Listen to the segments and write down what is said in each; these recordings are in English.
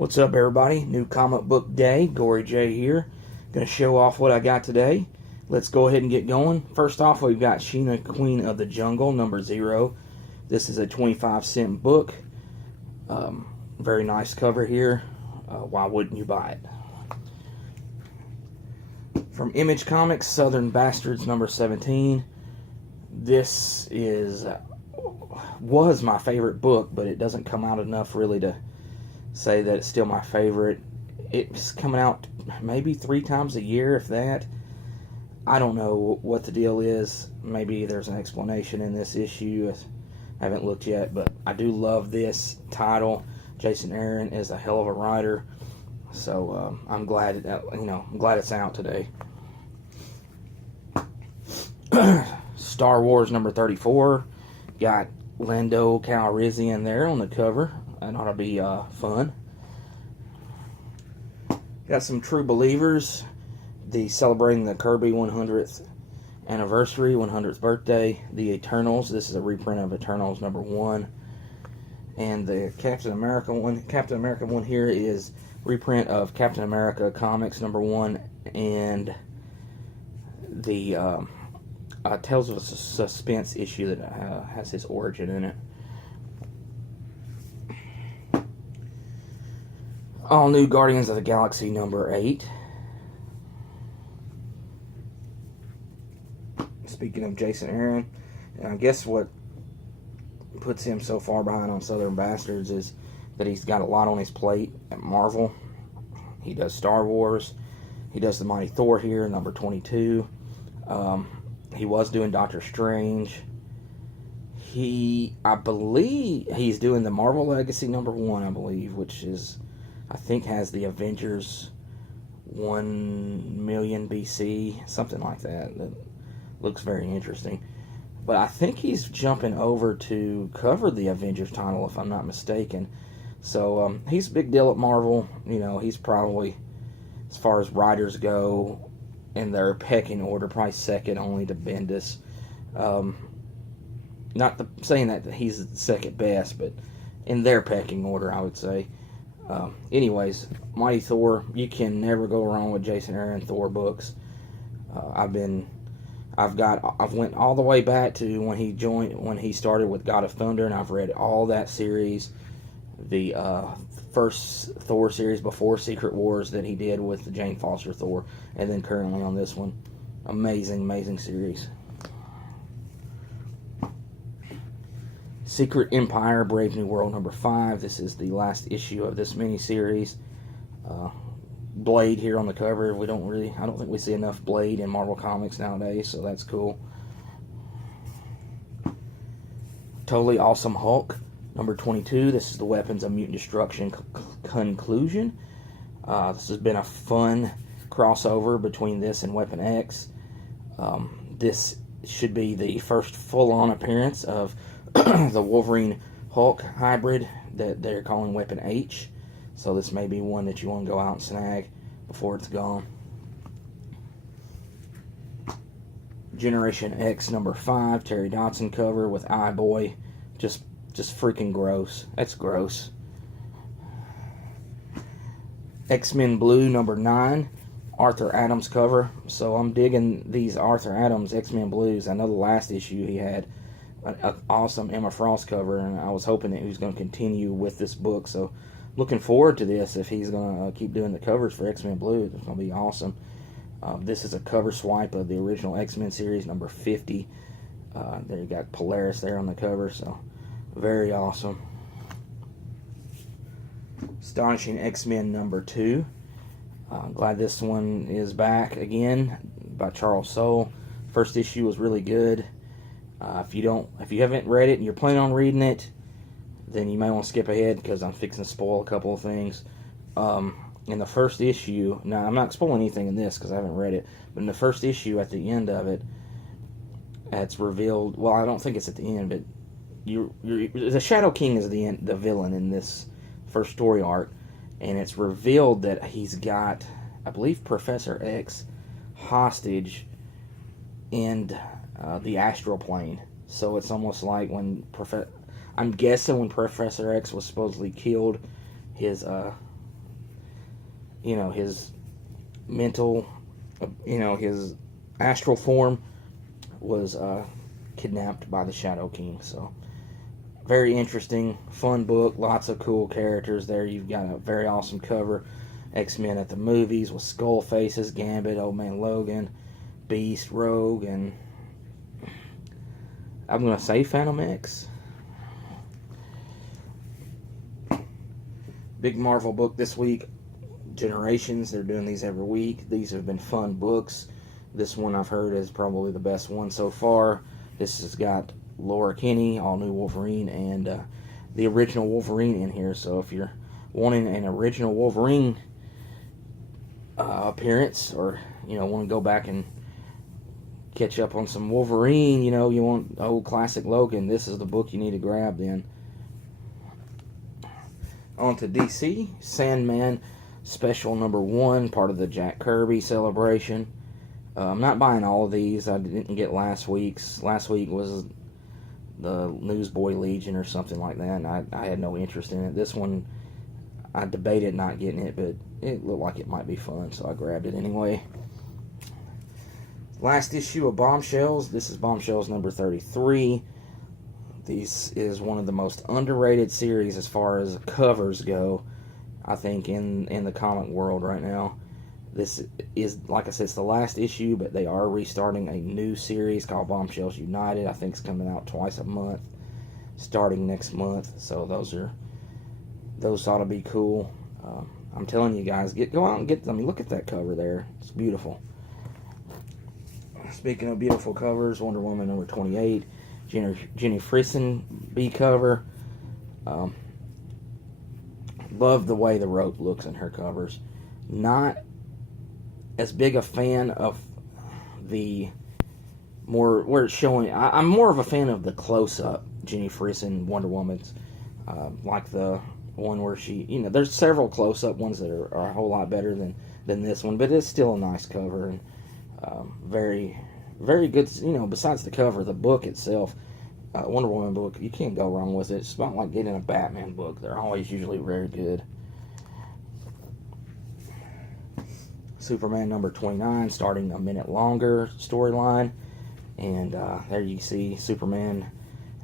What's up, everybody? New comic book day. Gory J here. Going to show off what I got today. Let's go ahead and get going. First off, we've got Sheena, Queen of the Jungle, number 0. This is a 25-cent book. Very nice cover here. Why wouldn't you buy it? From Image Comics, Southern Bastards, number 17. This was my favorite book, but it doesn't come out enough really to say that it's still my favorite. It's coming out maybe 3 times a year, if that. I don't know what the deal is. Maybe there's an explanation in this issue. I haven't looked yet, but I do love this title. Jason Aaron is a hell of a writer, so I'm glad I'm glad it's out today. Star Wars number 34. Got Lando Calrissian there on the cover. That ought to be fun. Got some True Believers, celebrating the Kirby 100th anniversary, 100th birthday. The Eternals. This is a reprint of Eternals number 1. And the Captain America one here is reprint of Captain America Comics number 1 and the Tales of a Suspense issue that has his origin in it. All new Guardians of the Galaxy number 8. Speaking of Jason Aaron, I guess what puts him so far behind on Southern Bastards is that he's got a lot on his plate at Marvel. He does Star Wars. He does the Mighty Thor here, number 22. He was doing Doctor Strange. I believe he's doing the Marvel Legacy number 1, I believe, which is, I think, has the Avengers 1 million BC, something like that. That looks very interesting. But I think he's jumping over to cover the Avengers title, if I'm not mistaken. So he's a big deal at Marvel. He's probably, as far as writers go, in their pecking order, probably second only to Bendis. Not saying that he's second best, but in their pecking order, I would say. Anyways, Mighty Thor, you can never go wrong with Jason Aaron Thor books. I've went all the way back to when he started with God of Thunder, and I've read all that series, the first Thor series before Secret Wars that he did with the Jane Foster Thor, and then currently on this one. Amazing series. Secret Empire, Brave New World number 5. This is the last issue of this miniseries. Blade here on the cover. I don't think we see enough Blade in Marvel Comics nowadays, so that's cool. Totally Awesome Hulk number 22. This is the Weapons of Mutant Destruction conclusion. This has been a fun crossover between this and Weapon X. This should be the first full-on appearance of the Wolverine Hulk hybrid that they're calling Weapon H. So this may be one that you want to go out and snag before it's gone. Generation X number 5, Terry Dodson cover with Eye-Boy. Just freaking gross. That's gross. X-Men Blue number 9, Arthur Adams cover. So I'm digging these Arthur Adams X-Men Blues. I know the last issue he had an awesome Emma Frost cover, and I was hoping that he was going to continue with this book. So looking forward to this. If he's going to keep doing the covers for X-Men Blue, it's going to be awesome. This is a cover swipe of the original X-Men series, number 50. There you got Polaris there on the cover, so very awesome. Astonishing X-Men number 2. I'm glad this one is back again by Charles Soule. First issue was really good. If you haven't read it and you're planning on reading it, then you may want to skip ahead because I'm fixing to spoil a couple of things. In the first issue, now I'm not spoiling anything in this because I haven't read it, but in the first issue, at the end of it, it's revealed. Well, I don't think it's at the end, but the Shadow King is the villain in this first story arc, and it's revealed that he's got, I believe, Professor X hostage in the astral plane. So it's almost like I'm guessing when Professor X was supposedly killed, his his mental, his astral form was kidnapped by the Shadow King. So very interesting, fun book. Lots of cool characters there. You've got a very awesome cover. X-Men at the movies with Skull Faces, Gambit, Old Man Logan, Beast, Rogue, and I'm going to say Phantom X. Big Marvel book this week, Generations. They're doing these every week. These have been fun books. This one I've heard is probably the best one so far. This has got Laura Kinney, all new Wolverine, and the original Wolverine in here. So if you're wanting an original Wolverine appearance, or want to go back and catch up on some Wolverine, you want old classic Logan, this is the book you need to grab then. On to DC, Sandman Special number 1, part of the Jack Kirby celebration. I'm not buying all of these. I didn't get last week's. Last week was the Newsboy Legion or something like that, and I had no interest in it. This one, I debated not getting it, but it looked like it might be fun, so I grabbed it anyway. Last issue of Bombshells. This is Bombshells number 33. This is one of the most underrated series as far as covers go, I think, in the comic world right now. This is, like I said, it's the last issue, but they are restarting a new series called Bombshells United. I think it's coming out twice a month, starting next month. So those ought to be cool. I'm telling you guys, go out and get them. Look at that cover there; it's beautiful. Speaking of beautiful covers, Wonder Woman number 28, Jenny Frison B cover. Love the way the rope looks in her covers. Not as big a fan of the more where it's showing. I'm more of a fan of the close-up Jenny Frison Wonder Woman's, like the one where she, there's several close-up ones that are a whole lot better than this one, but it's still a nice cover and very, very good. Besides the cover, the book itself, Wonder Woman book, you can't go wrong with it. It's about like getting a Batman book. They're always usually very good. Superman number 29, starting a minute longer storyline. And there you see Superman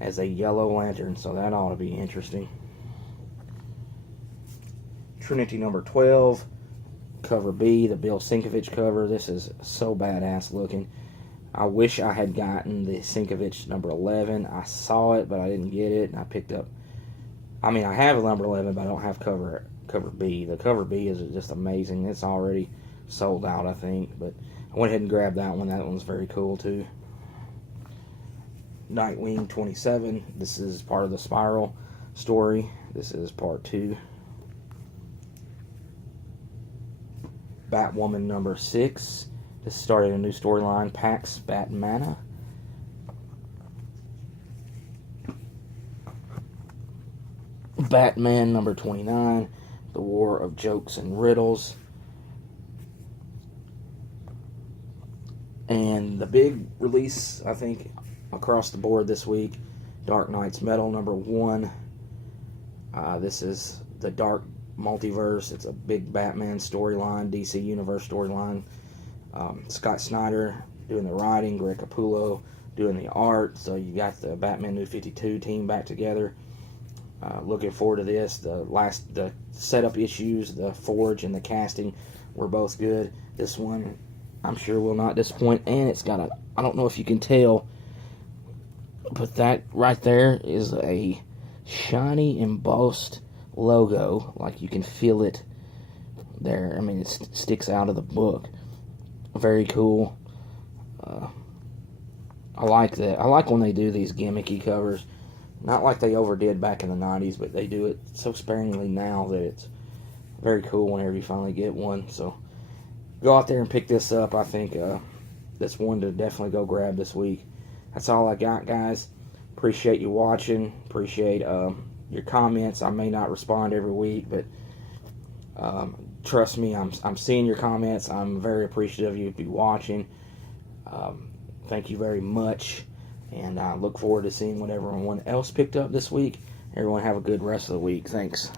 as a Yellow Lantern, so that ought to be interesting. Trinity number 12, cover B, the Bill Sienkiewicz cover. This is so badass looking. I wish I had gotten the Sienkiewicz number 11. I saw it, but I didn't get it, and I picked up. I have a number 11, but I don't have cover B. The cover B is just amazing. It's already sold out, I think, but I went ahead and grabbed that one. That one's very cool too. Nightwing 27. This is part of the Spiral story. This is part 2. Batwoman number 6. This started a new storyline, Pax Batmana. Batman number 29, The War of Jokes and Riddles. And the big release, I think, across the board this week, Dark Knight's Metal number 1. This is the Dark Multiverse. It's a big Batman storyline, DC Universe storyline. Scott Snyder doing the writing, Greg Capullo doing the art. So you got the Batman New 52 team back together. Looking forward to this. The setup issues, the forge, and the casting were both good. This one, I'm sure, will not disappoint. And it's got I don't know if you can tell, but that right there is a shiny embossed logo. Like you can feel it there. It sticks out of the book. Very cool. I like that. I like when they do these gimmicky covers. Not like they overdid back in the 90s, but they do it so sparingly now that it's very cool whenever you finally get one. So go out there and pick this up. I think that's one to definitely go grab this week. That's all I got, guys. Appreciate you watching. Appreciate your comments. I may not respond every week, but trust me, I'm seeing your comments. I'm very appreciative of you watching. Thank you very much. And I look forward to seeing what everyone else picked up this week. Everyone have a good rest of the week. Thanks.